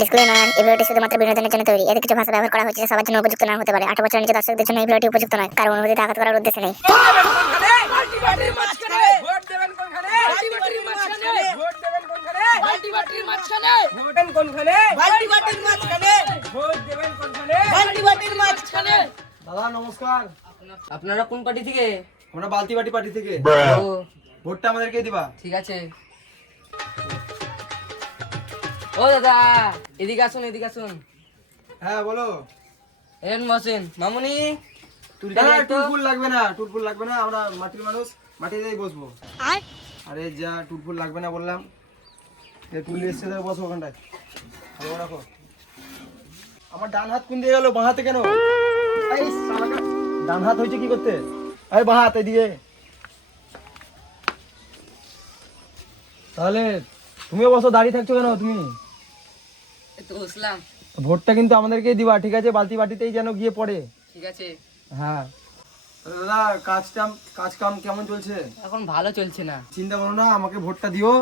Disclaimer, এই ভিডিওটি শুধুমাত্র বিনোদনের জন্য তৈরি। এতে কিছু ভাষা ব্যবহার করা হচ্ছে সবার জন্য উপযুক্ত না হতে পারে। 18 বছরের নিচে দর্শকদের জন্য এই ভিডিওটি উপযুক্ত নয়। কারো অনুমতিতে আঘাত করার উদ্দেশ্য নেই। দাদা নমস্কার। আপনারা কোন পার্টি থেকে? আমরা বালতি বাটি পার্টি থেকে। ও ভোটটা আমাদেরকে দিবা। ঠিক আছে। ও দাদা এদিকে আসুন, এদিকে আসুন। হ্যাঁ বলো। এন বসেন মামুনি। দাদা টুলফুল লাগবে না, টুলফুল লাগবে না, আমরা মাটির মানুষ, মাটিতেই বসবো। আরে যা টুলফুল লাগবে না বললাম। টুল এসছে ধরে বসো ওখানটায়। ভালো রাখো। আমার ডান হাত কোন দিয়ে গেল, বাঁ হাতে কেন? এই শালাটা ডান হাত হয়েছে কি করতে? এই বাঁ হাত এদিকে। তাহলে তুমিও বসো, দাঁড়িয়ে থাকছো কেন তুমি? এই তো বসলাম। ভোটটা কিন্তু আমাদেরকেই দিবা, ঠিক আছে? বালতি বাটিতেই যেন গিয়ে পড়ে। ঠিক আছে। হ্যাঁ দাদা, কাজ কাম কেমন চলছে? এখন ভালো চলছে না। চিন্তা করো না, আমাকে ভোটটা দিও,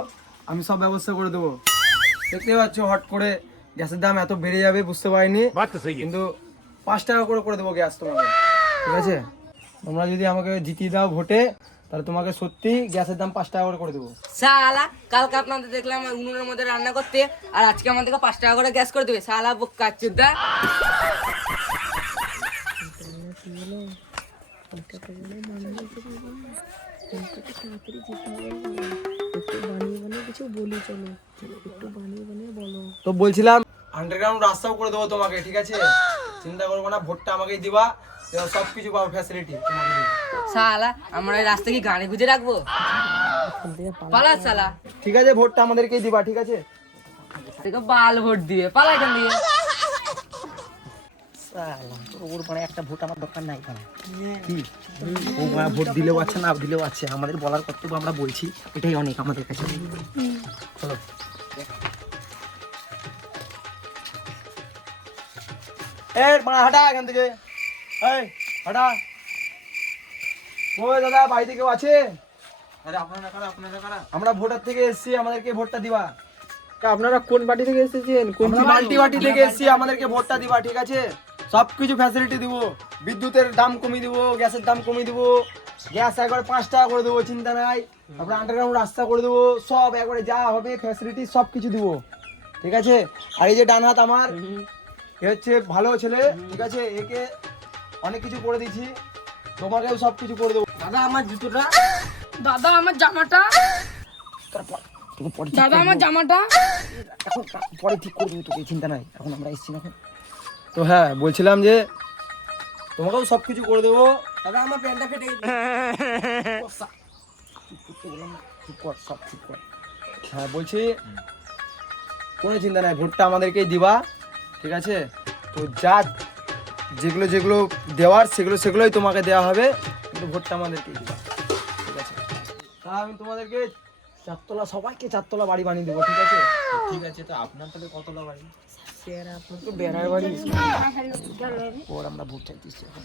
আমি সব ব্যবস্থা করে দেবো। দেখতে পাচ্ছ হট করে গ্যাসের দাম এত বেড়ে যাবে বুঝতে পারিনি, কিন্তু 5 টাকা করে করে দেবো গ্যাস তোমাকে, ঠিক আছে? তোমরা যদি আমাকে জিতিয়ে দাও ভোটে, তাহলে তোমাকে সত্যি গ্যাসের দাম 5 টাকা করে দেবো। শালা কালকে আপনাদের দেখলাম উনুনের মধ্যে রান্না করতে, আর আজকে আমাদেরকে 5 টাকা করে গ্যাস করে দেবে। শালা বোকাচোদা। তো বলছিলাম আন্ডারগ্রাউন্ড রাস্তাও করে দেবো তোমাকে, ঠিক আছে? চিন্তা করবো না, ভোটটা আমাকেই দিবা, সব কিছু পাবো, ফ্যাসিলিটি তোমাকে দেবো। শালা আমরা এই রাস্তা কি গাড়ি গুজে রাখবো? পালা শালা। ঠিক আছে, ভোটটা আমাদেরকেই দিবা, ঠিক আছে? তোকে বাল ভোট দিবে, পালা এখান দিয়ে। ওর মানে একটা ভোট আমার দরকার নাই এখানে। কি ও ভোট দিলেও আছে না দিলেও আছে, আমাদের বলার কর্তব্য আমরা বলছি, এটাই অনেক আমাদের কাছে। চলো হাঁটা এখান থেকে, এই হাঁটা। ওই দাদা বাড়িতে কেউ আছে? আরে আপনারা কারা? আমরা ভোটার থেকে এসেছি, আমাদেরকে ভোটটা দিবা। আপনারা কোন পার্টি থেকে এসেছেন? আমরা মাল্টি পার্টি থেকে এসেছি, আমাদেরকে ভোটটা দিবা, ঠিক আছে? সবকিছু ফ্যাসিলিটি দিব, বিদ্যুতের দাম কমিয়ে দিব, গ্যাসের দাম কমিয়ে দিব, গ্যাস একবারে 5 টাকা করে দেবো, চিন্তা নাই। তারপরে আন্ডারগ্রাউন্ড রাস্তা করে দেবো, সব একবারে যা হবে ফ্যাসিলিটি সব কিছু দিব, ঠিক আছে? আর এই যে ডান হাত আমার, এ হচ্ছে ভালো ছেলে, ঠিক আছে? একে অনেক কিছু করে দিচ্ছি, তোমাকেও সব কিছু করে দেবো। দাদা আমার জুতোটা, দাদা আমার জামাটা, দাদা আমার জামাটা। এখন পরে ঠিক করে দেবো তোকে, চিন্তা নাই, এখন আমরা এসেছি না এখন। তো হ্যাঁ বলছিলাম যে তোমাকেও সব কিছু করে দেবো। দাদা আমার প্যান্টটা ফেটে গেছে। ঠিক কর, সব ঠিক কর। হ্যাঁ বলছি কোনো চিন্তা নাই, ভোটটা আমাদেরকেই দিবা, ঠিক আছে? তো যা যেগুলো যেগুলো দেওয়ার সেগুলোই তোমাকে দেওয়া হবে, কিন্তু ভোটটা আমাদেরকেই দিবা, ঠিক আছে? তা আমি তোমাদেরকে 4 তলা, সবাইকে 4 তলা বাড়ি বানিয়ে দেবো, ঠিক আছে? ঠিক আছে, তো আপনার তাহলে কতলা বাড়ি? তো বেড়ার বাড়ি। ওর আমরা ভোট চাইতেছি এখন।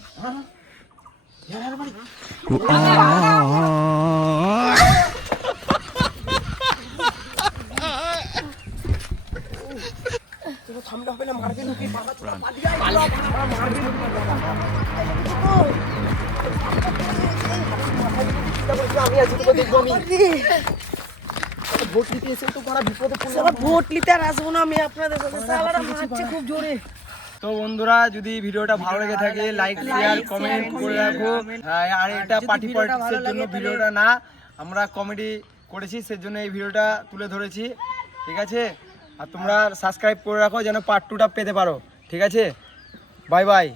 ভোট নিতে এসে তো করা বিপদে পড়লাম। ভোট নিতে আর আসবো না আমি আপনাদের সাথে। শালারা মারছে খুব জোরে। তো বন্ধুরা, যদি ভিডিওটা ভালো লেগে থাকে লাইক শেয়ার কমেন্ট করে রাখো। আর এটা পার্টি পলিটিক্সের জন্য ভিডিওটা না, আমরা কমেডি করেছি, সেজন্য এই ভিডিওটা তুলে ধরেছি, ঠিক আছে? আর তোমরা সাবস্ক্রাইব করে রাখো যেন পার্ট 2টা পেতে পারো, ঠিক আছে? Bye bye.